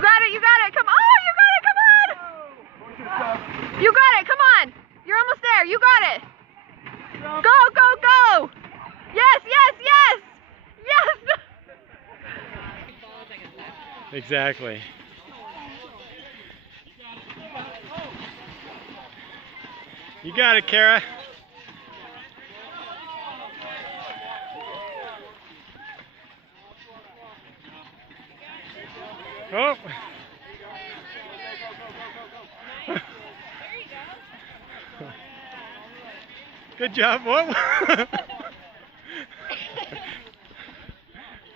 You got it, you got it. Come on. Oh, you got it. Come on. You got it. Come on. You're almost there. You got it. Go, go, go. Yes, yes, yes. Yes. Exactly. You got it, Kara. Oh. Good job. Whoa.